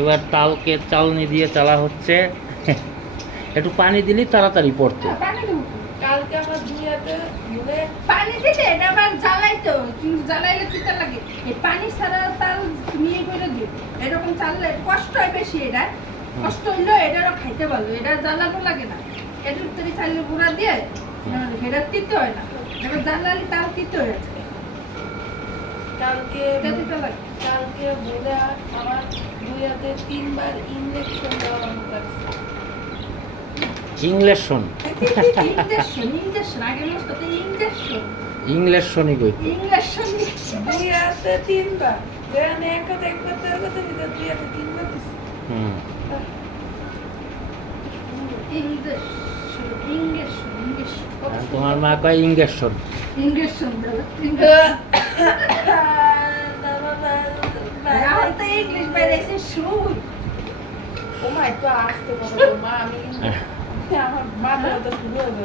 এবার তালকে চালনি দিয়ে চালা হচ্ছে। একটু পানি দিলেই তাড়াতাড়ি পড়তো। পানি কালকে আমার দুই পানি দিলে এটা আবার জ্বালাইতো। কিন্তু জ্বালাইলে তিতা লাগে? পানি ছাড়া তাল তুমি করে দিও। এরকম চাললে কষ্ট হয় বেশি এটা। কষ্ট হইলেও এটারও খাইতে পারল। এটা জ্বালানো লাগে না। এটার তুমি চালের গুঁড়া দিয়ে নাহলে এটা তিতে হয় না। এবার জ্বালালে তাল তিতে হয়ে যায়। কালকে এটা তিতে লাগে। কালকে ভুলে আমার দুই হাতে তিনবার ইঞ্জেকশন দেওয়া লাগছে ইংলেশন ইঞ্জেকশন ইঞ্জেকশন আগের মাসটাতে ইঞ্জেকশন ইংলেশনই কইতো ইঞ্জেকশন দুই হাতে তিনবার। যেখানে এক হাতে একবার তার কথা ভিতরে দুই হাতে তিনবার হুম। তোমার মা কয় ইংলেশন ইঞ্জেকশন দাও ইংলিশ বেড়েছে সুর। ও মাই তো আসতে বলো মা আমি আমার মাথা তো শুরু হবে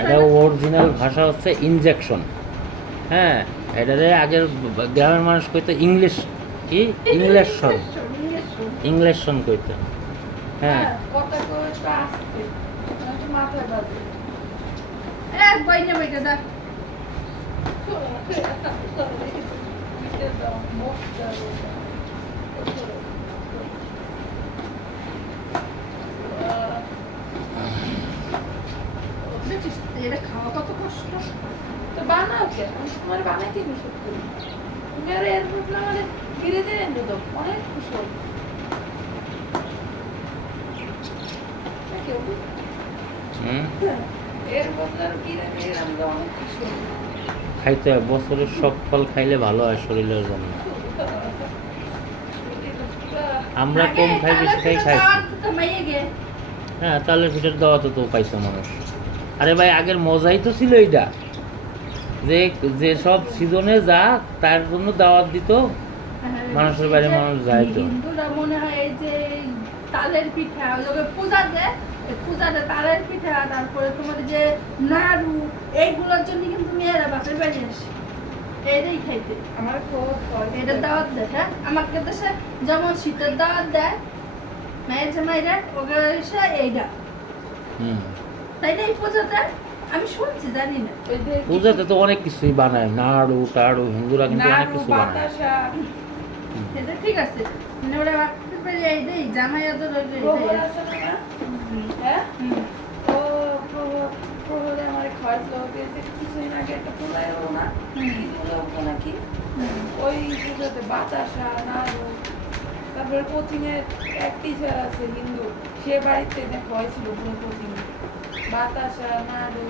এটা- অরিজিনাল ভাষা হচ্ছে ইনজেকশন হ্যাঁ এটারে আগের গ্রামের মানুষ কইতো ইংলিশ কি? ইংলেশন ইঞ্জেকশন ইংলেশন কইতো। হ্যাঁ। কথা এটা খাওয়া কত কষ্ট। তো বানাও কে? আমি তোমার বানাইতে নিষেধ করি তুমি আর এর না মানে ধীরে ধীরে এনে দাও অনেক খুশি হব। নাকি অপু? হুম? এর বদলে আর ধীরে ধীরে আমরা অনেক খুশি হব। খাইতে হয় বছরের সব ফল খাইলে ভালো হয় শরীরের জন্য। আমরা কম খাই বেশি খাই গে হ্যাঁ তাহলে সেটার দাওয়া তো তো পাইছো মানুষ। আরে ভাই আগের মজাই তো ছিল এইটা। যে যে সব সিজনে যা তার জন্য দাওয়াত দিত মানুষের বাড়ি মানুষ যায় তো। হিন্দুরা মনে হয় যে তালের পিঠা ওই পূজা দেয় পূজাতে তালের পিঠা তারপরে তোমার যে নাড়ু এইগুলোর জন্য কিন্তু মেয়েরা বাপের বাড়ি আসে। এটাই খাইতে। আমার খুব এটা দাওয়াত দেয় হ্যাঁ? আমাকে দেশে যেমন শীতের দাওয়াত দেয় মায়ের জামাইরা ওকে এসে এইটা হুম। তাই না এই পূজাতে? আমি শুনছি জানি না। পূজাতে তো অনেক কিছুই বানায় নাড়ু টাড়ু হিন্দুরা কিন্তু অনেক নাড়ু কিছু বানায়। এটা ঠিক আছে মানে ওরা জামাই ওদের হ্যাঁ? কিছুদিন আগে একটা এলো না। নাকি? ওই পুজোতে বাতাসা নাড়ু তারপরে কোচিংয়ে এক টিচার আছে হিন্দু। সে বাড়িতে দেখো হয়েছিল পুরো কোচিং বাতাসা নাড়ু